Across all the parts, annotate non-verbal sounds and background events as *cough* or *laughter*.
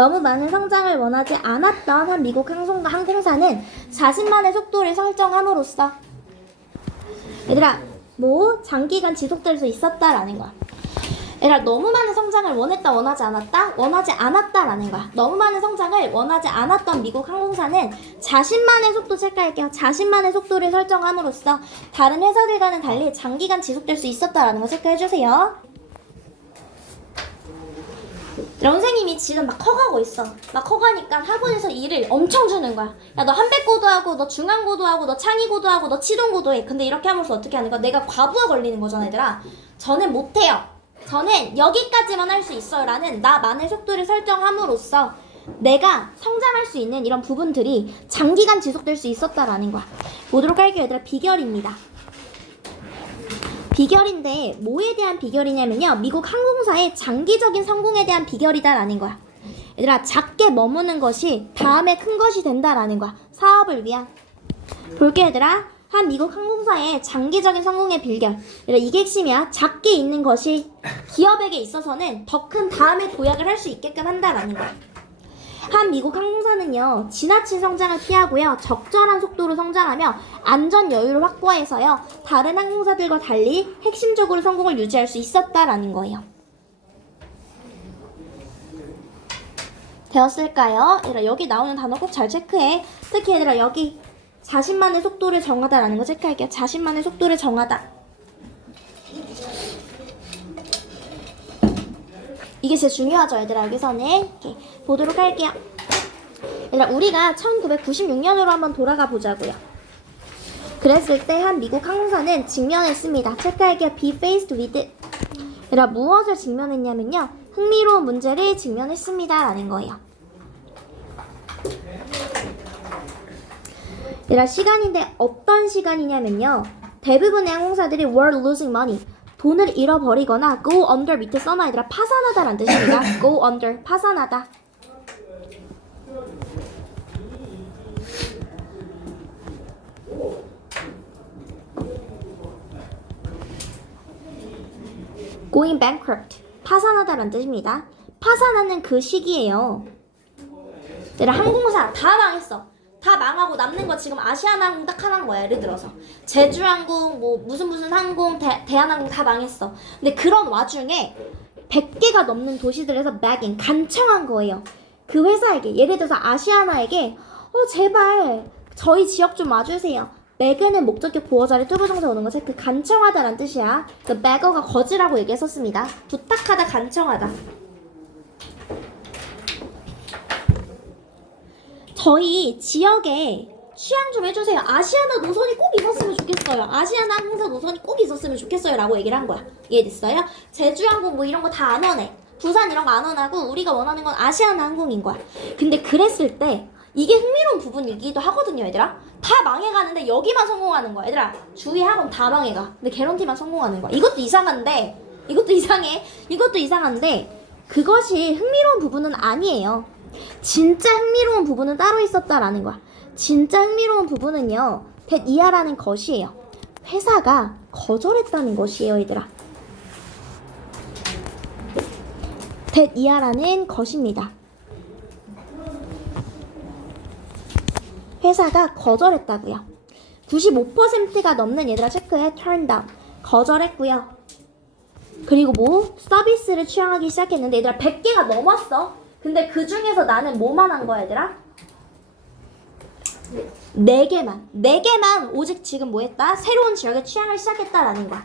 너무 많은 성장을 원하지 않았던 한 미국 항공, 항공사 는 자신만의 속도를 설정함으로써 얘들아 뭐 장기간 지속될 수 있었다라는 거야. 얘들아 너무 많은 성장을 원했다 원하지 않았다 원하지 않았다라는 거야. 너무 많은 성장을 원하지 않았던 미국 항공사는 자신만의 속도 체크할게요. 자신만의 속도를 설정함으로써 다른 회사들과는 달리 장기간 지속될 수 있었다라는 거 체크해 주세요. 선생님이 지금 막 커가고 있어. 막 커가니까 학원에서 일을 엄청 주는 거야. 야, 너 한백고도 하고, 너 중앙고도 하고, 너 창의고도 하고, 너 치동고도 해. 근데 이렇게 하면서 어떻게 하는 거야? 내가 과부하 걸리는 거잖아, 얘들아. 저는 못해요. 저는 여기까지만 할 수 있어요. 라는 나만의 속도를 설정함으로써 내가 성장할 수 있는 이런 부분들이 장기간 지속될 수 있었다라는 거야. 보도록 할게요, 얘들아. 비결입니다. 비결인데 뭐에 대한 비결이냐면요. 미국 항공사의 장기적인 성공에 대한 비결이다라는 거야. 얘들아 작게 머무는 것이 다음에 큰 것이 된다라는 거야. 사업을 위한. 볼게 얘들아. 한 미국 항공사의 장기적인 성공의 비결. 이게 핵심이야. 작게 있는 것이 기업에게 있어서는 더 큰 다음에 도약을 할 수 있게끔 한다라는 거야. 한 미국 항공사는요 지나친 성장을 피하고요 적절한 속도로 성장하며 안전 여유를 확보해서요 다른 항공사들과 달리 핵심적으로 성공을 유지할 수 있었다라는 거예요. 되었을까요? 얘들아 여기 나오는 단어 꼭 잘 체크해. 특히 얘들아 여기 자신만의 속도를 정하다라는 거 체크할게요. 자신만의 속도를 정하다. 이게 제일 중요하죠, 얘들아. 여기서는 이렇게 보도록 할게요. 얘들아, 우리가 1996년으로 한번 돌아가 보자고요. 그랬을 때 한 미국 항공사는 직면했습니다. 체크할게요. Be faced with it. 얘들아, 무엇을 직면했냐면요. 흥미로운 문제를 직면했습니다. 라는 거예요. 얘들아, 시간인데 어떤 시간이냐면요. 대부분의 항공사들이 were losing money. 돈을 잃어버리거나 go under 밑에 써놔 얘들아 파산하다라는 뜻입니다. go under 파산하다. going bankrupt 파산하다라는 뜻입니다. 파산하는 그 시기예요. 얘들아 항공사 다 망했어. 다 망하고 남는 거 지금 아시아나항공 딱 하나인 거야 예를 들어서. 제주항공 뭐 무슨 무슨 항공 대, 대한항공 다 망했어. 근데 그런 와중에 100개가 넘는 도시들에서 맥인 간청한 거예요. 그 회사에게 예를 들어서 아시아나에게 어 제발 저희 지역 좀 와주세요. 매그는 목적격 보호자를 투부정사 오는 것에 그 간청하다란 뜻이야. 그 매거가 거지라고 얘기했었습니다. 부탁하다 간청하다 저희 지역에 취향 좀 해주세요. 아시아나 노선이 꼭 있었으면 좋겠어요. 아시아나 항공사 노선이 꼭 있었으면 좋겠어요. 라고 얘기를 한 거야. 이해됐어요? 제주항공 뭐 이런 거 다 안 원해. 부산 이런 거 안 원하고 우리가 원하는 건 아시아나 항공인 거야. 근데 그랬을 때 이게 흥미로운 부분이기도 하거든요, 얘들아. 다 망해가는데 여기만 성공하는 거야, 얘들아. 주위 학원 다 망해가. 근데 개런티만 성공하는 거야. 이것도 이상한데, 이것도 *laughs* 이상해. 이것도 이상한데 그것이 흥미로운 부분은 아니에요. 진짜 흥미로운 부분은 따로 있었다라는 거야. 진짜 흥미로운 부분은요, that 이하라는 것이에요. 회사가 거절했다는 것이에요, 얘들아. that 이하라는 것입니다. 회사가 거절했다고요. 95%가 넘는 얘들아 체크해 turn down 거절했고요. 그리고 뭐 서비스를 취향하기 시작했는데 얘들아 100개가 넘었어. 근데 그 중에서 나는 뭐만 한 거야, 얘들아? 네 개만. 네 개만 오직 지금 뭐 했다? 새로운 지역에 취향을 시작했다라는 거야.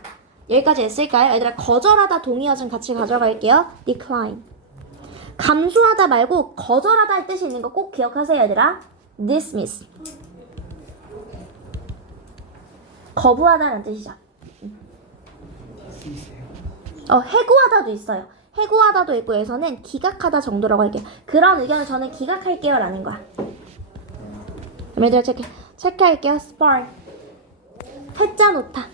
여기까지 했을까요? 얘들아, 거절하다 동의어 좀 같이 가져갈게요. decline. 감수하다 말고 거절하다 할 뜻이 있는 거 꼭 기억하세요, 얘들아. dismiss. 거부하다는 뜻이죠. 어, 해고하다도 있어요. 해고하다도 있고 여기서는 기각하다 정도라고 할게요. 그런 의견을 저는 기각할게요 라는 거야. 얘들아 체크, 체크할게요. spar. 해짜 놓다.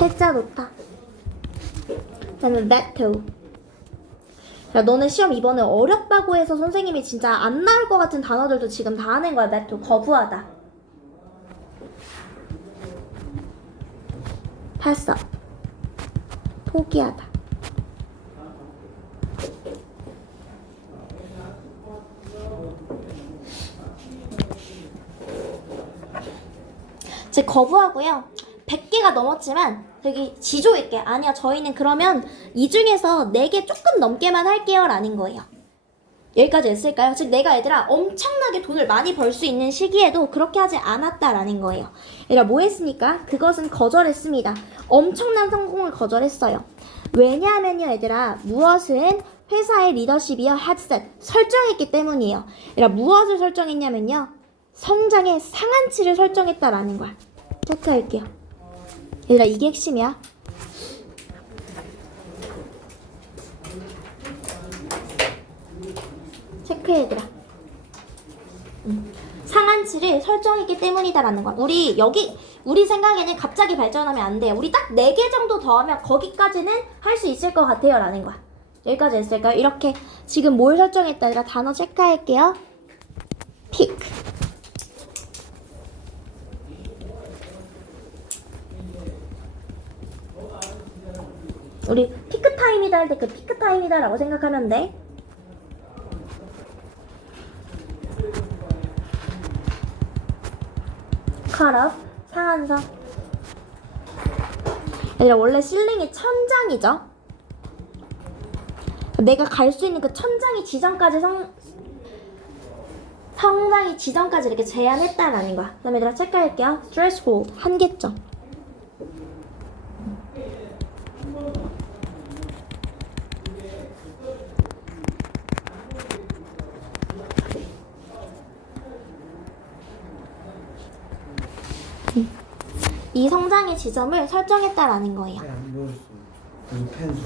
해짜 놓다. 그다음에. 야, 너네 시험 이번에 어렵다고 해서 선생님이 진짜 안 나올 것 같은 단어들도 지금 다 하는 거야, veto. 거부하다. 패스 포기하다. 즉 거부하고요. 100개가 넘었지만 되게 지조 있게 아니야 저희는 그러면 이 중에서 4개 조금 넘게만 할게요 라는 거예요. 여기까지 했을까요? 즉 내가 얘들아 엄청나게 돈을 많이 벌 수 있는 시기에도 그렇게 하지 않았다라는 거예요. 얘들아 뭐 했습니까? 그것은 거절했습니다. 엄청난 성공을 거절했어요. 왜냐하면요 얘들아 무엇은 회사의 리더십이요 헤드셋 설정했기 때문이에요. 얘들아 무엇을 설정했냐면요 성장의 상한치를 설정했다라는 거야. 체크할게요. 얘들아 이게 핵심이야. 체크해 얘들아. 음. 상한치를 설정했기 때문이다라는 거야. 우리 여기 우리 생각에는 갑자기 발전하면 안 돼. 우리 딱 4개 정도 더하면 거기까지는 할 수 있을 것 같아요 라는 거야. 여기까지 했을까요? 이렇게 지금 뭘 설정했다 얘들아 단어 체크할게요. 픽. 우리 피크 타임이다 할 때 그 피크 타임이다라고 생각하면 돼. 컷업 상한선 얘들아 원래 실링이 천장이죠? 내가 갈 수 있는 그 천장이 지점까지 성 성장이 지점까지 이렇게 제한했다라는 거야. 그럼 얘들아 체크할게요. Threshold 한계점 이 성장의 지점을 설정했다라는 거예요 안 보였어. 여기 펜 줘.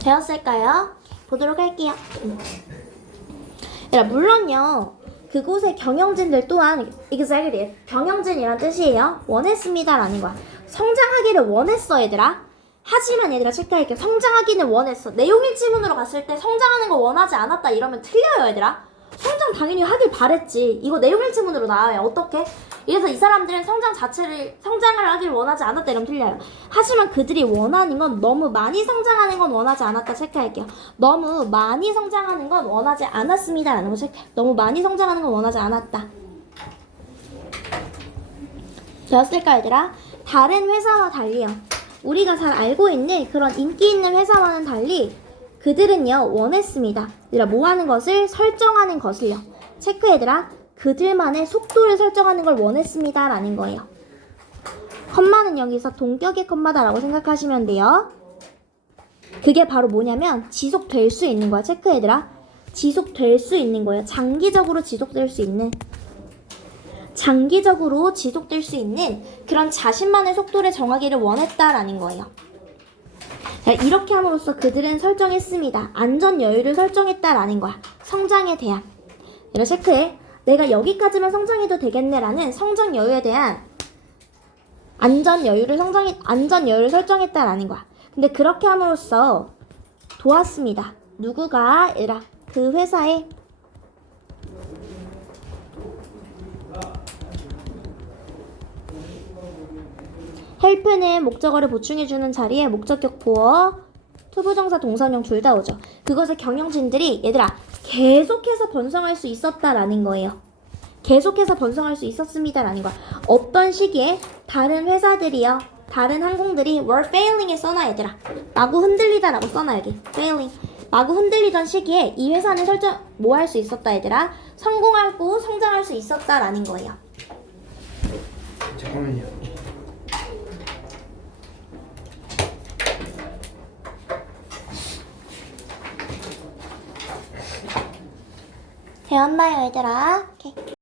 되었을까요? 보도록 할게요. 야, 물론요. 그곳의 경영진들 또한 executive, 경영진이란 뜻이에요. 원했습니다라는 거야. 성장하기를 원했어, 얘들아. 하지만 얘들아 체크할게요. 성장하기는 원했어. 내용 일지문으로 갔을 때 성장하는 거 원하지 않았다 이러면 틀려요, 얘들아. 성장 당연히 하길 바랬지. 이거 내용 일지문으로 나와요. 어떻게? 이래서 이 사람들은 성장 자체를 성장을 하길 원하지 않았다 이러면 틀려요. 하지만 그들이 원하는 건 너무 많이 성장하는 건 원하지 않았다 체크할게요. 너무 많이 성장하는 건 원하지 않았습니다라는 거 체크. 너무 많이 성장하는 건 원하지 않았다. 되었을까 얘들아? 다른 회사와 달리요. 우리가 잘 알고 있는 그런 인기 있는 회사와는 달리 그들은요 원했습니다. 얘들아 뭐 하는 것을 설정하는 것을요. 체크 얘들아 그들만의 속도를 설정하는 걸 원했습니다 라는 거예요. 컴마는 여기서 동격의 컴마다라고 생각하시면 돼요. 그게 바로 뭐냐면 지속될 수 있는 거야. 체크 얘들아 지속될 수 있는 거예요. 장기적으로 지속될 수 있는 장기적으로 지속될 수 있는 그런 자신만의 속도를 정하기를 원했다라는 거예요. 자, 이렇게 함으로써 그들은 설정했습니다. 안전 여유를 설정했다라는 거야. 성장에 대한. 이런 체크해. 내가 여기까지만 성장해도 되겠네라는 성장 여유에 대한 안전 여유를 성장해 안전 여유를 설정했다라는 거야. 근데 그렇게 함으로써 도왔습니다. 누구가 얘들아 그 회사에 헬프는 목적어를 보충해주는 자리에 목적격 보어 투부정사 동사명 둘 다 오죠. 그것을 경영진들이 얘들아 계속해서 번성할 수 있었다라는 거예요. 계속해서 번성할 수 있었습니다라는 거야. 어떤 시기에 다른 회사들이요, 다른 항공들이 were failing에 써놔 얘들아. 마구 흔들리다라고 써놔 여기. failing. 마구 흔들리던 시기에 이 회사는 설정 뭐 할 수 있었다 얘들아. 성공하고 성장할 수 있었다라는 거예요. 잠깐만요. 되었나요, 얘들아? 오케이.